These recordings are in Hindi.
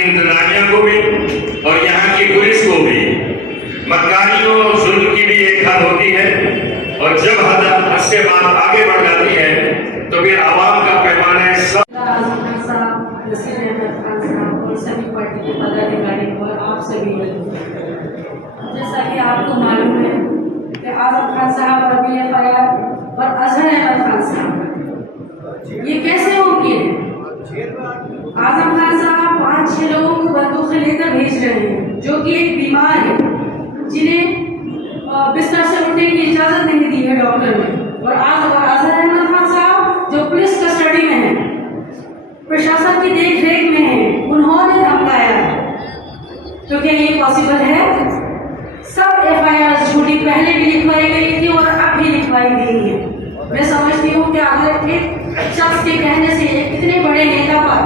की इंतजामिया को भी और यहाँ की पुलिस को भी। मक्कारियों और जुल्म की भी एक हद होती है, और जब हद से बात आगे बढ़ जाती है तो फिर आवाम का पैमाना सब। सभी पार्टी के पदाधिकारी और आप सभी, जैसा कि आपको मालूम है कि आजम खान साहब और BFIR और अजहर अहमद खान साहब ये कैसे मुमकिन है? आजम खान साहब 5-6 लोगों को बंदूक लेकर भेज रहे हैं जो कि एक बीमार है, जिन्हें बिस्तर से उठने की इजाजत नहीं दी है डॉक्टर ने। और आज अजहर अहमद खान साहब जो पुलिस कस्टडी में है, प्रशासन की देख रेख में है, उन्होंने धमकाया है। तो क्या ये पॉसिबल है? सब FIR झूठी पहले भी लिखवाई गई थी और अब भी लिखवाई गई है। मैं समझती हूँ कि अगर एक शख्स के कहने से इतने बड़े नेता पर,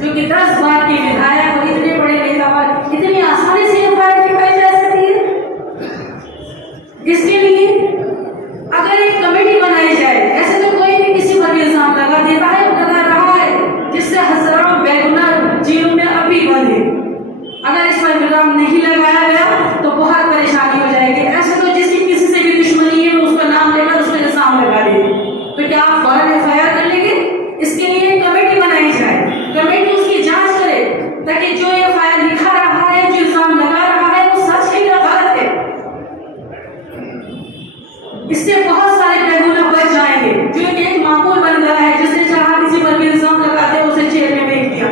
जो कि 10 बार के विधायक और इतने बड़े नेता पर इतनी आसानी से FIR लिखवाई जा सकती है, इसके लिए अगर एक कमेटी बनाई जाए। ऐसे तो कोई भी किसी पर इल्जाम लगा देता है, लगा रहा है, जिससे हजारों बेगुनाह जेलों में अभी बंद है। अगर इस पर इल्जाम नहीं लगाया गया तो बहुत परेशानी हो जाएगी। ऐसे तो किसी से भी दुश्मनी है, उसका नाम लेकर उस पर इल्जाम लगा देंगे, तो क्या आप फौरन FIR कर लेंगे? इसके लिए एक कमेटी बनाई जाए, कमेटी उसकी जांच करे, ताकि जो FIR लिखा रहा है, जो इल्जाम लगा रहा है, वो सच है या गलत है। इससे बहुत सारे बेगुनाह बच जाएंगे। जो एक मामूल बन गया है, जिसने चाहा किसी पर भी इल्जाम लगा दे, उसे जेल में भेज दिया।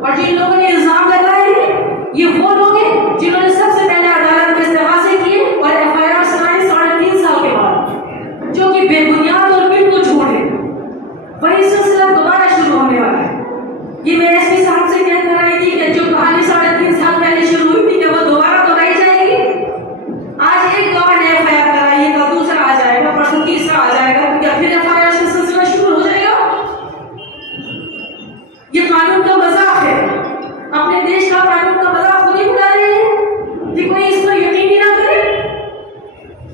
और जिन लोगों ने इल्जाम लगाए हैं, ये वो लोग हैं जिन्होंने सबसे पहले अदालत में इस्तेमाल किए और FIR सुनाई 3.5 साल के बाद, जो कि बेबुनियाद और बिल्कुल झूठ है। वही सिलसिला दोबारा शुरू होने वाला है। ये मैं SP साहब से कह कर आई थी कि जो कहानी 3.5 साल पहले शुरू हुई थी, कि वो दोबारा दोहराई जाएगी। आज एक गवाह ने FIR कराई, कल दूसरा आ जाएगा, परसों तीसरा आ जाएगा, क्या फिर FIR से सिलसिला शुरू हो जाएगा? ये कानून का मजाक है। अपने देश का कानून का मजाक खुद ही उड़ा रहे हैं कि कोई इस पर यकीन ही ना करे।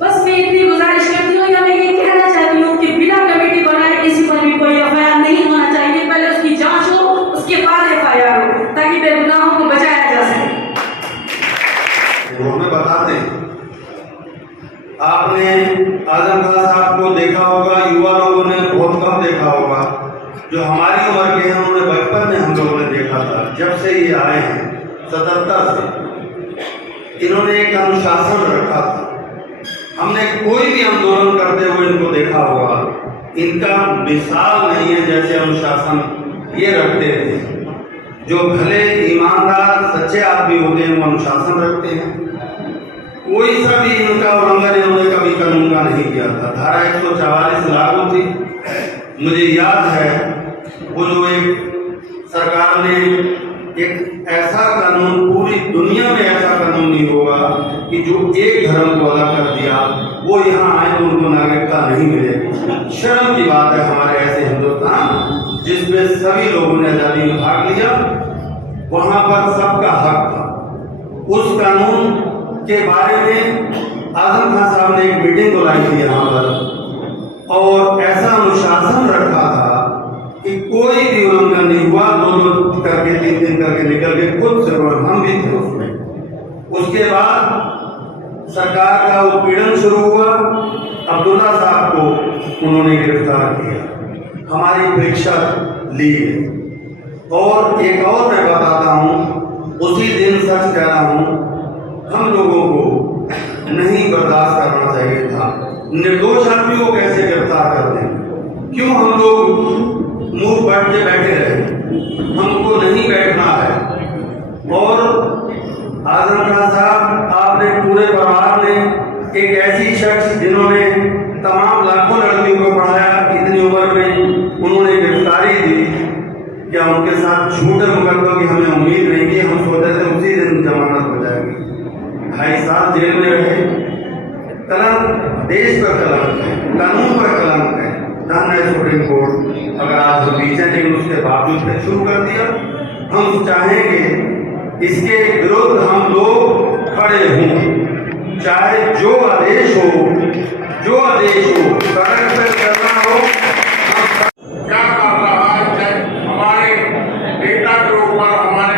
बस मैं इतनी गुजारिश करती हूँ, या मैं ये कहना चाहती हूँ कि बिना कमेटी बनाए किसी पर भी कोई FIR नहीं होना चाहिए। पहले उसकी जांच हो, उसके बाद FIR हो, ताकि बेगुनाहों को बचाया जा सके। हमें बताते हैं, आपने आजम खान साहब को देखा होगा, युवा लोगों ने बहुत कम देखा होगा। जो हमारी उम्र के हैं, उन्होंने बचपन में हम लोगों ने देखा था। जब से ये आए हैं 77 से, इन्होंने एक अनुशासन रखा था। हमने कोई भी आंदोलन करते हुए इनको देखा होगा। इनका मिसाल नहीं है जैसे अनुशासन ये रखते थे। जो भले ईमानदार सच्चे आदमी होते हैं, वो अनुशासन रखते हैं। कोई सा भी इनका उल्लंघन इन्होंने कभी कानून का नहीं किया था। धारा 144 लागू थी। मुझे याद है वो जो एक सरकार ने एक ऐसा कानून, पूरी दुनिया में ऐसा कानून नहीं होगा कि जो एक धर्म को अलग कर दिया, वो यहाँ आए तो उनको नागरिकता नहीं मिलेगी। शर्म की बात है हमारे ऐसे हिंदुस्तान, जिसमें सभी लोगों ने आजादी में भाग लिया, वहां पर सबका हक था। उस कानून के बारे में आजम खान साहब ने एक मीटिंग बुलाई थी यहाँ पर, और ऐसा अनुशासन रखा था कि कोई भी उल्लंघन नहीं हुआ। 2-2 करके 3-3 करके निकल के खुद से, हम भी थे उसमें। उसके बाद सरकार का उत्पीड़न शुरू हुआ। अब्दुल्ला साहब को उन्होंने गिरफ्तार किया, हमारी परीक्षा ली है। और एक और मैं बताता हूँ, उसी दिन सच कह रहा हूँ, हम लोगों को नहीं बर्दाश्त करना चाहिए था। निर्दोष आदमी को कैसे गिरफ्तार करते हैं? क्यों हम लोग मुंह बैठ के बैठे रहे? हमको नहीं बैठना है। और आजम खान साहब, आपने पूरे परिवार ने, एक ऐसी शख्स जिन्होंने तमाम लाखों लड़कियों को पढ़ाया, इतनी उम्र में उन्होंने गिरफ्तारी दी। क्या उनके साथ झूठे मुकदमों की हमें उम्मीद नहीं थी? हम सोचते थे उसी दिन जमानत हो जाएगी। 2.5 साल जेल में रहे। कलंक, देश पर कलंक है, कानून पर कलंक है। धन है सुप्रीम कोर्ट, अगर आज हम पीछे, लेकिन उसके बावजूद फिर शुरू कर दिया। हम चाहेंगे इसके विरुद्ध हम लोग खड़े हों, चाहे जो आदेश हो, सड़क पर करना हो। क्या हमारे नेता के ऊपर, हमारे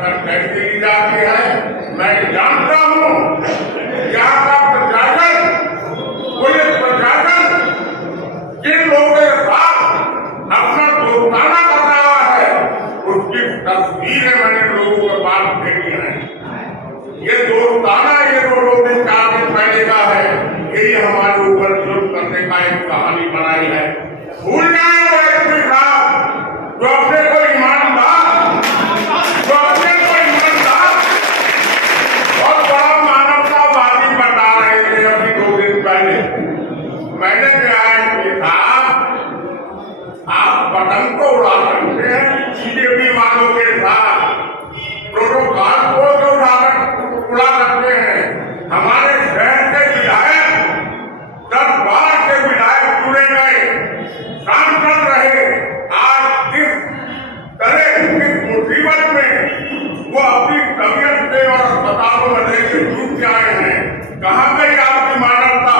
कर कैसे ली जाती है। मैं जानता हूँ यहाँ का प्रशासन, पुलिस प्रशासन जिन लोगों के साथ अपना दोस्ताना कर रहा है उसकी तस्वीरें मैंने लोगों के पास भेजी है। ये दोस्ताना ये 2 दिन 4 दिन पहले का है, यही हमारे ऊपर जुल्म करने का एक कहानी बनाई है। भूल जाए वो एसपी साहब जो अपने को ईमानदार, जो अपने को ईमानदार और बड़ा मानवतावादी बता रहे थे अभी 2 दिन पहले। मैंने कहा एसपी साहब आप बटन को उड़ा सकते हैं बीजेपी वालों के साथ, प्रोटोकॉल को जो उड़ा सकते हैं। हमारे शहर के विधायक 10-12 के विधायक चुने गए, सांसद रहे, आज किस तरह किस मुसीबत में वो अपनी तबीयत से और अस्पतालों में लेकर डूब जाए हैं। कहाँ गई आपकी मानवता?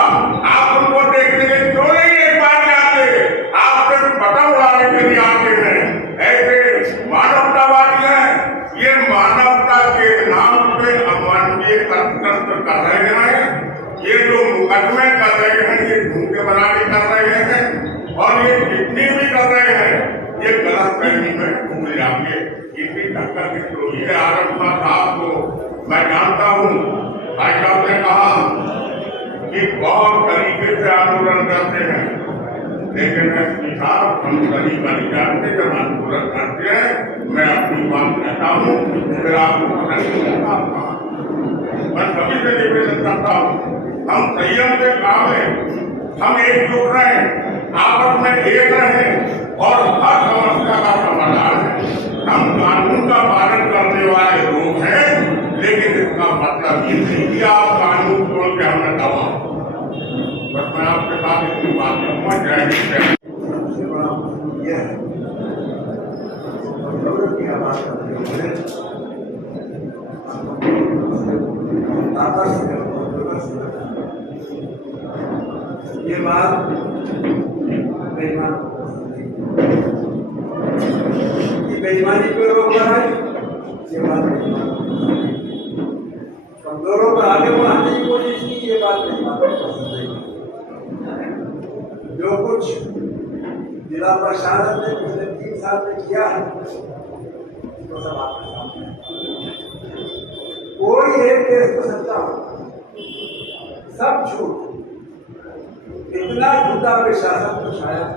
आप उनको देखने के क्यों नहीं एक बार जाते? आप सिर्फ बटन उड़ाने के लिए आते हैं। ऐसे मानवतावादी हैं, ये मानवता के नाम पे अमानवीय तंत्र कर रहे हैं। ये जो मुकदमे कर रहे हैं ये ढूंढे बनाने कर रहे हैं और ये जितनी भी कर रहे हैं ये गलत फहमी में घूम जाएंगे। इसी टक्कर की तो ये आरम साहब को मैं जानता हूँ, भाई साहब ने कहा कि बहुत तरीके से आंदोलन करते हैं, लेकिन एसपी साहब हम गरीब नहीं जानते जब आंदोलन करते हैं। मैं अपनी बात कहता हूँ, फिर आपको पता नहीं चलता। मैं सभी से निवेदन करता हूँ, हम संयम से काम है, हम एकजुट रहें, आपस में एक रहें और हर समस्या का समाधान है। हम कानून का पालन करने वाले लोग हैं, लेकिन इसका मतलब ये नहीं कि आप कानून तोड़ के हमें दबाओ। बस मैं आपके साथ इतनी बात कहूँगा। जय हिंद। ये बात बेईमानी पे रोक रहा है, ये बात कमजोरों पर आगे बढ़ाने की कोशिश की, ये बात नहीं। जो कुछ जिला प्रशासन ने पिछले 3 साल में किया है तो सब आपके सामने। कोई एक केस तो सच्चा हो, सब झूठ। इतना झूठा प्रशासन तो शायद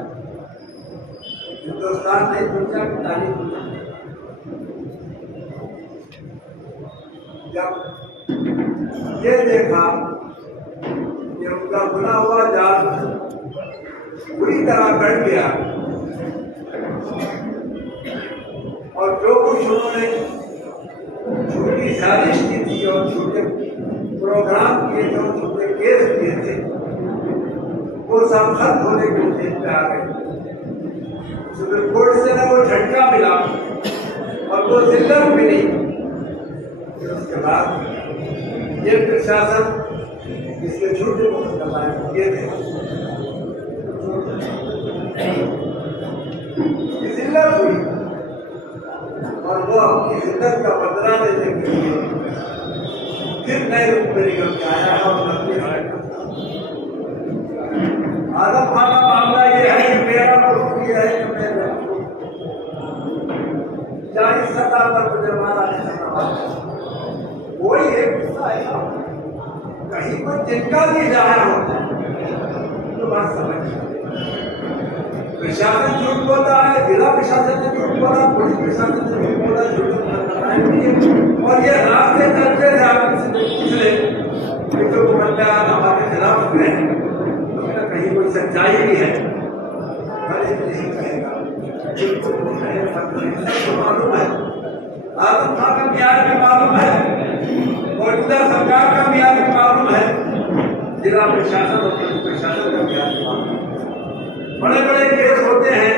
हिंदुस्तान नहीं दुनिया की तारीफ में। जब ये देखा कि उनका बुना हुआ जाल पूरी तरह कट गया और जो कुछ उन्होंने झूठी साजिश की थी और झूठे प्रोग्राम किए थे और झूठे केस किए थे, वो सब खत्म होने के स्टेज पे आ गए। सुप्रीम कोर्ट से ना वो झटका मिला और वो जिल्लत मिली। उसके बाद ये प्रशासन इसके झूठे मुकदमे किए थे, जिल्लत हुई और वो अपनी जिल्लत का बदला लेने के लिए फिर नए रूप में निकल के आया है। और आदम खाना मामला ये है कि मेरा प्रूफ ये है कि मैं जारी सतह पर मुझे मारा नहीं। कोई एक गुस्सा आएगा कहीं पर जिनका भी जाया होता है तो बात समझ। प्रशासन झूठ बोलता है, जिला प्रशासन ने झूठ बोला, पुलिस प्रशासन ने झूठ बोला, और ये रास्ते चलते थे। आप पिछले तो हमारे खिलाफ में कहीं कोई सच्चाई भी है, नहीं कहेगा। सबको मालूम है, आदम खान का न्याय भी मालूम है, मौजूदा सरकार का न्याय भी मालूम है, जिला प्रशासन और पुलिस प्रशासन का न्याय भी मालूम है। बड़े बड़े केस होते हैं,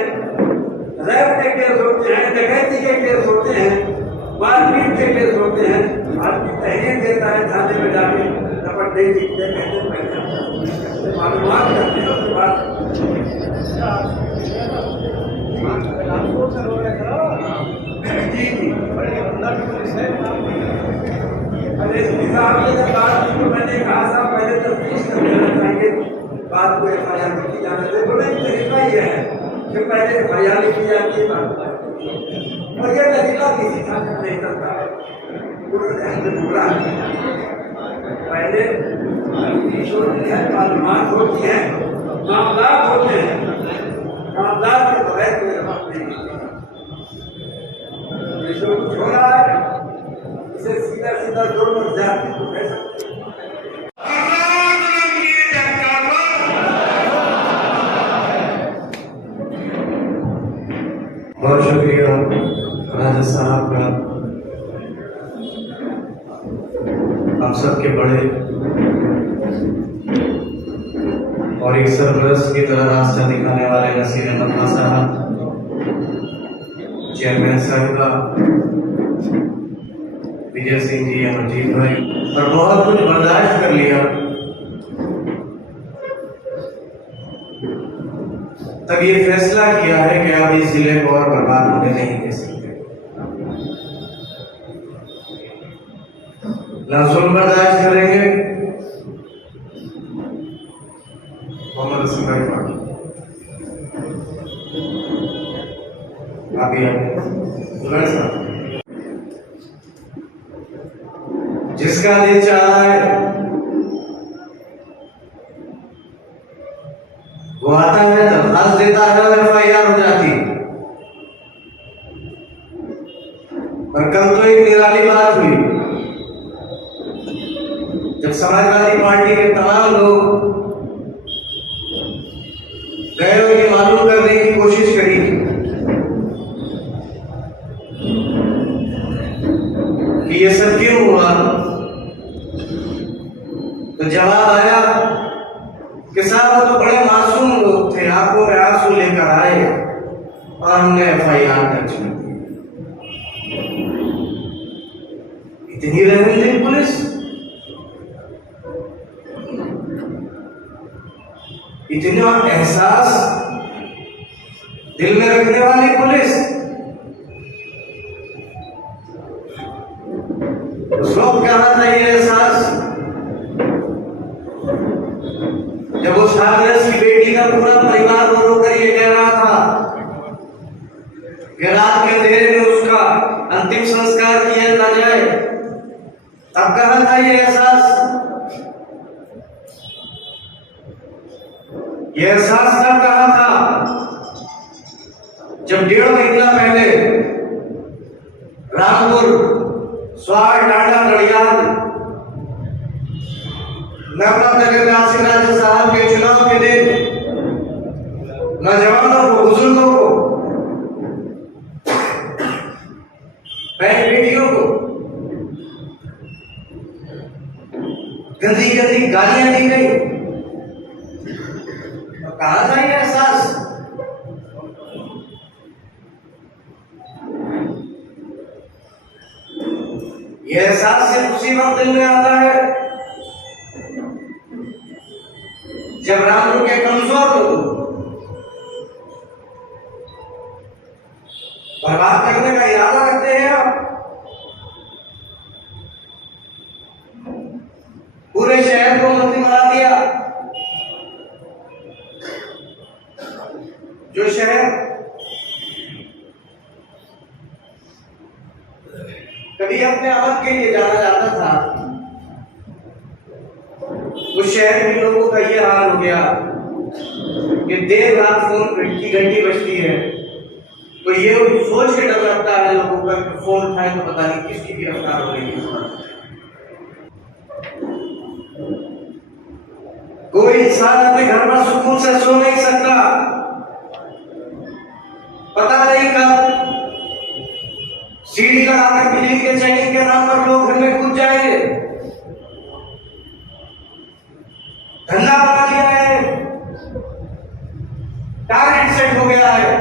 रैप के केस होते हैं, डकैती के केस होते हैं, मारपीट के केस होते हैं। आदमी तहरीर देता है थाने में जाके, रपट नहीं दिखते, कहते मालूमात करते हैं। उसके बाद जी जी साहब ये जब बात की तो मैंने कहा साहब पहले तफ्तीश कर लेना चाहिए, बात को FIR की जाने से। तो नहीं, तरीका ये है कि पहले FIR की जाती है बात, और ये तरीका किसी थाने में नहीं करता है, पूरा पहले तफ्तीश होती है, मालूमात होती है, मामलात होते हैं, मामलात के बगैर कोई रफत नहीं ये जो कुछ हो रहा है इसे सीधा सीधा जुर्म और ज्यादती को कह सकते हैं। बहुत शुक्रिया राजा साहब का, हम सबके बड़े और एक सरपरस्त की तरह रास्ता दिखाने वाले नसीर अहमद खान साहब, चेयरमैन साहिबा, विजय सिंह जी, अमरजीत भाई, और बहुत कुछ बर्दाश्त कर लिया, तब ये फैसला किया है कि आप इस जिले को और बर्बाद होने नहीं दे सकते। ना जुल्म बर्दाश्त करेंगे। मोहम्मद हसन भाई पार्टी जिसका दिल चाहा है वो आता है, दरखास्त देता है और FIR हो जाती। पर कल तो एक निराली बात हुई जब समाजवादी पार्टी के तमाम लोग गए और ये मालूम करने की कोशिश करी कि ये सब क्यों हुआ, तो जवाब आया कि साहब तो बड़े मासूम लोग थे, आंखों में आंसू लेकर आए और हमने FIR दर्ज कर दी। इतनी रहमदिल पुलिस, इतना एहसास दिल में रखने वाली पुलिस। उस वक्त कहा था ये एहसास जब उस हादरस की बेटी का पूरा परिवार रो रो कर ये कह रहा था कि रात के अंधेरे में उसका अंतिम संस्कार किया ना जाए, तब कहा था ये एहसास। ये एहसास तब कहा था जब 1.5 महीना पहले रामपुर, स्वार, टांडा, नडियाद, नगर में आसिफ राजा साहब के चुनाव के दिन नौजवानों को, बुजुर्गों को, बहन बेटियों को गंदी गंदी गालियां दी गई। कहां था ये एहसास? ये एहसास सिर्फ उसी वक्त दिल में आता है जब रामपुर के कमजोर लोग बर्बाद करने का इरादा रखते हैं। आप पूरे शहर को मंत्री बना दिया। जो शहर कभी अपने अमन के लिए जाना जाता था, उस शहर के लोगों का ये हाल हो गया कि देर रात फोन की घंटी बजती है तो ये सोच के डर लगता है लोगों का कि फोन उठाए तो पता नहीं किसकी गिरफ्तार हो रही है। कोई इंसान अपने घर पर सुकून से सो नहीं सकता। पता नहीं कब सीढ़ी लगाकर बिजली के चैनिंग के नाम पर लोग घर में कूद जाएंगे। धंधा बना लिया है, टारगेट सेट हो गया है।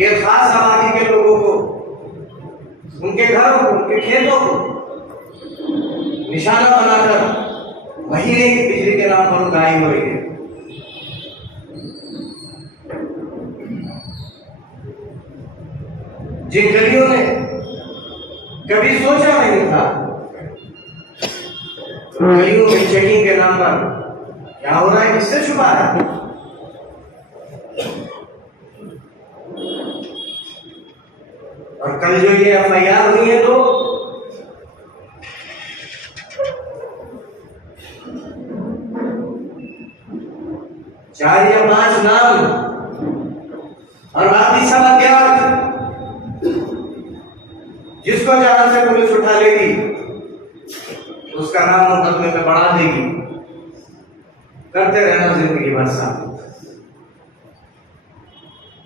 ये खास आबादी के लोगों को, उनके घरों को, उनके खेतों को निशाना बनाकर महीने की बिजली के नाम पर उगाई हो रही है। जिन गलियों ने कभी सोचा नहीं था गलियों में चेकिंग के नाम पर क्या हो रहा है, किससे छुपा है? और कल जो ये FIR हुई है तो चार या 5 नाम और बाकी सब अज्ञात, जिसको जहां से पुलिस उठा लेगी उसका नाम मुकदमे में बढ़ा देगी, करते रहना जिंदगी भर साथ।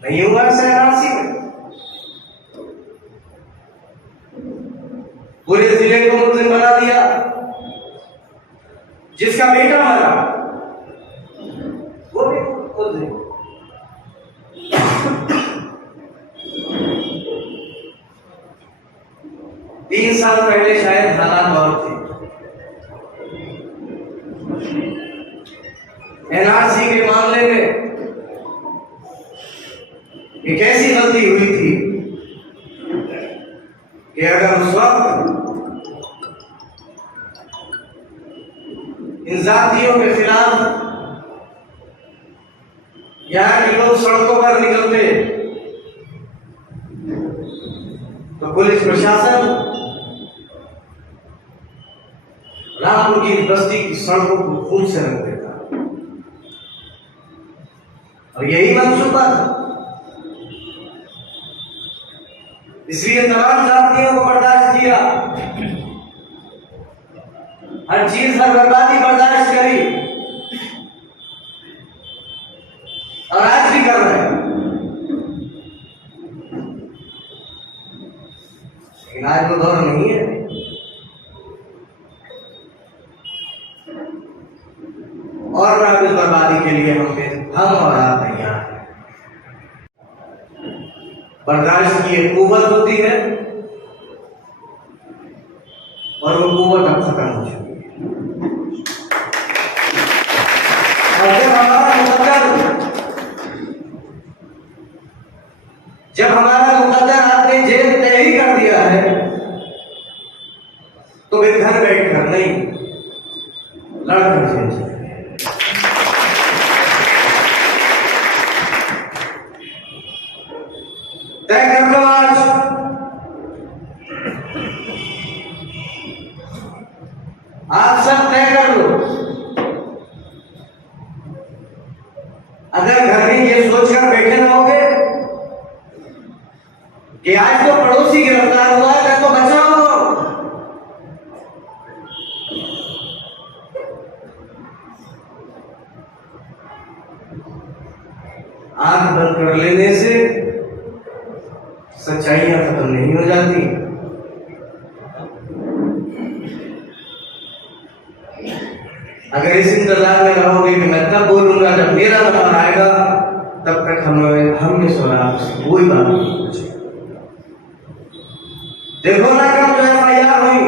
नहीं हुआ ऐसे NRC में, पूरे जिले को मुलजिम बना दिया। जिसका बेटा मरा वो भी मुलजिम। 3 साल पहले शायद हालात और थे। NRC के मामले में एक ऐसी गलती हुई थी कि अगर उस वक्त इन जातियों के खिलाफ यहाँ के लोग सड़कों पर निकलते तो पुलिस प्रशासन रामपुर की बस्ती की सड़कों को खून से रंग देता और यही मंसूबा था। इसलिए तमाम जातियों को बर्दाश्त किया, हर चीज हर बर्बादी बर्दाश्त करी और आज भी कर रहे हैं। लेकिन आज वो दौर नहीं है। और ना इस बर्बादी के लिए हम और आप तैयार हैं। बर्दाश्त की एक कुव्वत होती है और वो कुव्वत अब खत्म हो चुकी है। और जब हमारा मुकद्दर आपने जेल तय ही कर दिया है तो फिर घर बैठ कर नहीं, लड़कर जेल जाए। तय कर लो आज सब तय कर लो। अगर घर में ये सोचकर बैठे रहोगे कि आज तो पड़ोसी गिरफ्तार हुआ है तो बचाओ, आंख बंद कर लेने से सच्चाइयां खत्म नहीं हो जाती। अगर इस इंतजार में रहोगे कि मैं तब बोलूंगा जब मेरा नंबर आएगा, तब तक हमने सुना कोई बात नहीं पूछी। देखो ना कब जो FIR हुई,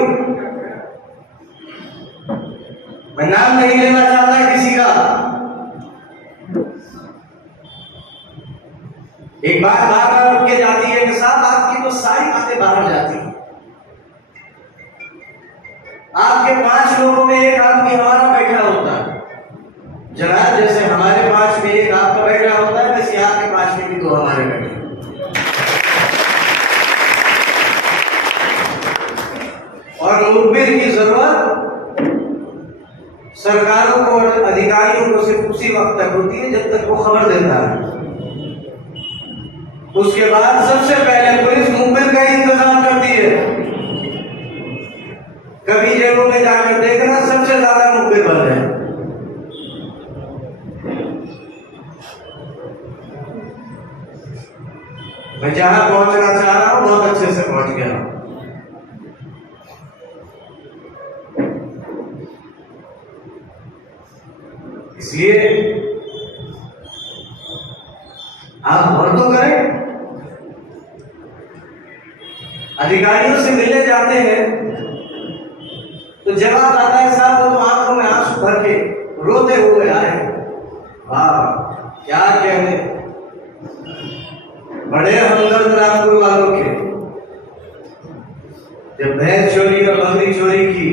मैं नाम नहीं लेना चाहता किसी का, एक बात बार बार उठ के जाती है कि साहब आपकी तो सारी बातें बाहर जाती हैं। आपके 5 लोगों में एक आदमी हमारा बैठा होता है जनाब, जैसे हमारे 5 में एक आपका बैठा होता है वैसे आपके 5 में भी 2 हमारे बैठे। और मुखबिर की जरूरत सरकारों को और अधिकारियों को सिर्फ उसी वक्त तक होती है जब तक वो खबर देता है। उसके बाद सबसे पहले पुलिस मुखबिर का इंतजाम करती है। कभी जेलों में जाकर देखना सबसे ज्यादा मुखबिर बन रहे हैं। मैं जहां पहुंचना चाह रहा हूं बहुत अच्छे से पहुंच गया हूं। इसलिए आप गौर तो करें, अधिकारियों से मिलने जाते हैं तो जवाब आता है साहब वो तो आंखों में आंसू भर के रोते हुए आए। वाह क्या कहने, बड़े हमदर्द रामपुर वालों के। जब भैंस चोरी और बकरी चोरी की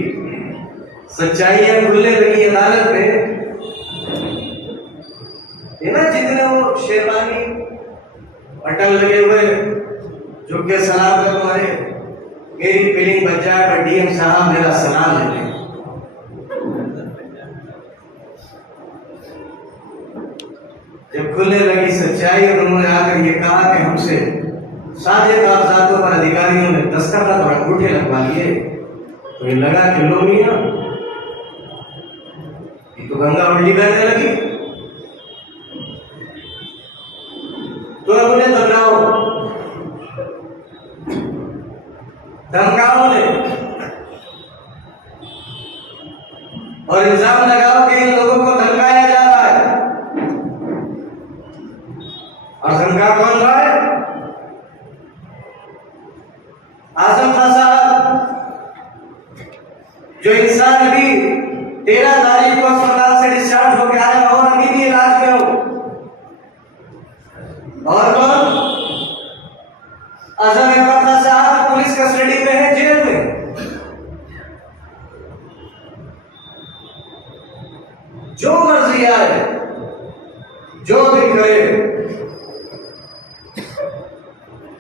सच्चाई है खुलने लगी अदालत में। ये ना जितने वो शेरवानी अटल लगे हुए झुक के सलाम कर तुम्हारे मेरी फीलिंग बच जाए, पर डीएम साहब मेरा सलाम ले लें। जब खुलने लगी सच्चाई और उन्होंने आकर ये कहा कि हमसे सादे कागजातों पर अधिकारियों ने दस्तखत और अंगूठे लगवा लिए, तो ये लगा कि लो मियां ये तो गंगा उल्टी बहने लगी, तो अब उन्हें धमकाओ ने और इल्जाम लगाओ कि इन लोगों को धमकाया जा रहा है। और धमका कौन रहा है? आजम खान साहब, जो इंसान अभी 13 तारीख को अस्पताल से डिस्चार्ज होकर आया और अभी भी इलाज में हो। और कौन? आजम खान साहब पुलिस कस्टडी में है, जेल में। जो मर्जी आए, जो भी करे,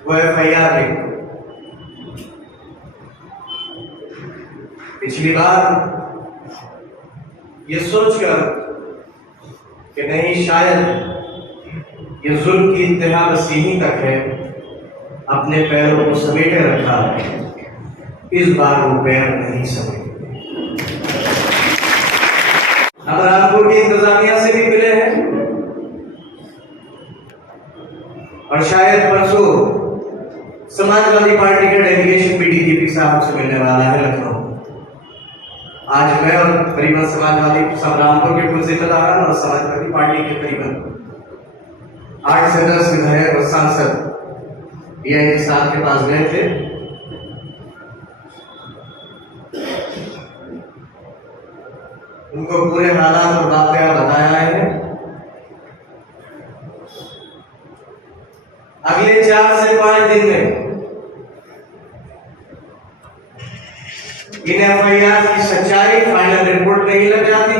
वो FIR लिखो। पिछली बार ये सोचकर कि नहीं शायद ये जुल्म की इंतहा बस यहीं तक है, अपने पैरों को समेटे रखा। इस बार वो पैर नहीं समेटे। हम रामपुर की इंतजामिया से भी मिले हैं और शायद परसों समाजवादी पार्टी के डेलीगेशन भी DGP साहब से मिलने वाला है लखनऊ। आज मैं और करीबन समाजवादी रामपुर के कुछ जिम्मेदार और समाजवादी पार्टी के करीबन 8 से 10 विधायक और सांसद DI साहब के पास गए थे। उनको पूरे हालात और वाकया बताया है। अगले 4 से 5 दिन में इन FIR की सच्चाई फाइनल रिपोर्ट नहीं लग जाती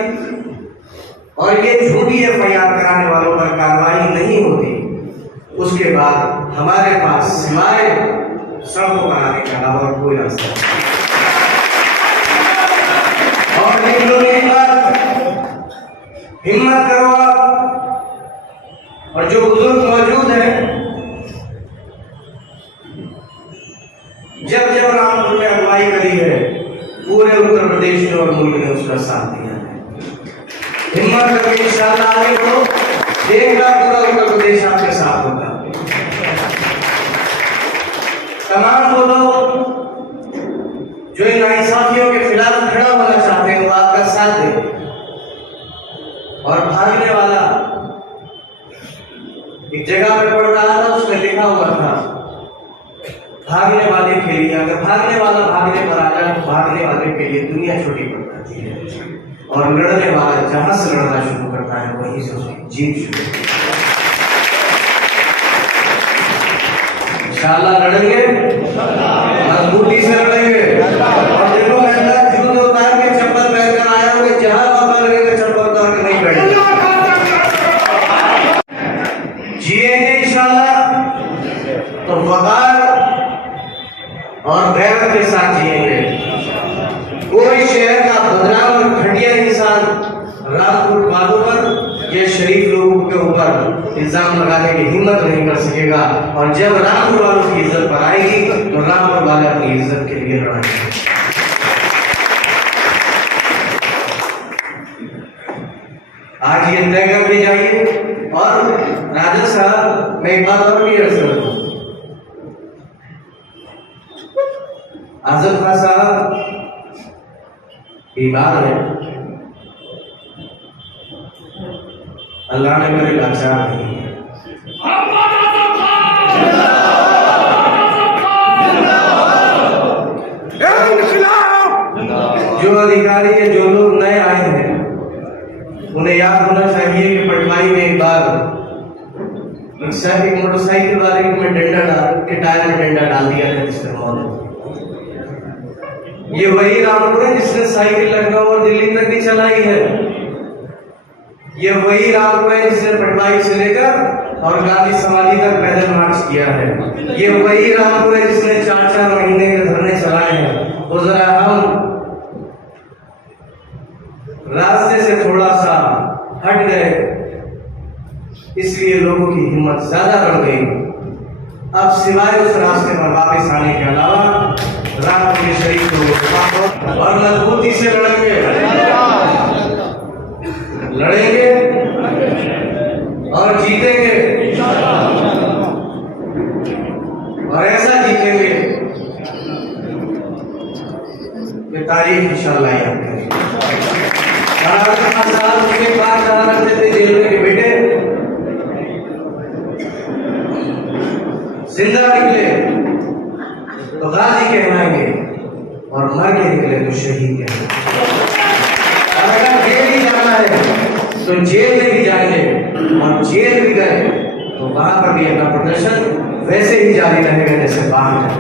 और ये झूठी FIR कराने वालों पर कार्रवाई नहीं होती, उसके बाद हमारे पास सिवाय सड़कों बनाने के अलावा और कोई रास्ता नहीं। और एक बात हिम्मत करो आप, और जो बुजुर्ग मौजूद हैं, जब जब रामपुर ने अगुवाई करी है पूरे उत्तर प्रदेश में और मुल्क ने उसका साथ दिया है। हिम्मत करके इंशाअल्लाह आगे बढ़ो, देखना पूरा उत्तर प्रदेश आपके साथ होगा। तमाम वो लोग जो इन नाइंसाफियों के खिलाफ खड़ा होना चाहते हैं वो आपका साथ दें। और भागने वाला एक जगह पे पढ़ रहा था, उसमें लिखा हुआ था भागने वाले के लिए, अगर भागने वाला भागने पर आ जाए तो भागने वाले के लिए दुनिया छोटी पड़ जाती है, और लड़ने वाला जहां से लड़ना शुरू करता है वहीं से उसकी जीत शुरू होती है। इंशाअल्लाह लड़ेंगे, मजबूती से लड़ेंगे। और देखो मैं जूते उतार के चप्पल पहनकर आया हूँ, जहां मौका लगेगा चप्पल उतार के नहीं बैठेगा। जिएंगे इंशाअल्लाह तो वकार और गैरत के साथ जिएंगे। कोई शहर का बदनाम और घटिया इंसान रामपुर वालों पर या शरीफ लोगों के ऊपर इल्जाम लगाने की हिम्मत नहीं कर सकेगा। और जब रामपुर वालों की इज्जत पर आएगी तो रामपुर वाले अपनी इज्जत के लिए लड़ेंगे। आज ये तय कर ली जाइए। और राजा साहब, मैं एक बात और क्लियर कर दूं, आजम खान साहब बीमार है, अल्लाह ने मेरे लाचार नहीं है। जो अधिकारी है, जो लोग नए आए हैं, उन्हें याद होना चाहिए कि पटवाई में एक बार एक मोटरसाइकिल वाले में डंडा डाल के टायर में डंडा डाल दिया था, जिससे मौत हो गई। ये वही रामपुर है जिसने साइकिल लखनऊ और दिल्ली तक भी चलाई है। ये वही रामपुर है जिसने पटवाई से लेकर और गांधी समाधि तक पैदल मार्च किया है। ये वही रामपुर है जिसने 4-4 महीने के धरने चलाए हैं। तो जरा हम रास्ते से थोड़ा सा हट गए, इसलिए लोगों की हिम्मत ज्यादा बढ़ गई। अब सिवाय उस रास्ते पर वापस आने के अलावा रामपुर के शरीफ को और मजबूती से लड़ेंगे और जीतेंगे, और ऐसा जीतेंगे कि तारीख इंशाअल्लाह याद करेगी। उसके बाद कहा करते थे जेल में कि बेटे जिंदा निकले तो गाजी कहलाएंगे और मर के निकले तो शहीद कहलाएंगे। और अगर जेल ही जाना है तो जेल में भी जाएंगे, और जेल भी गए तो वहां पर भी अपना प्रदर्शन वैसे ही जारी रहेगा जैसे बाहर है।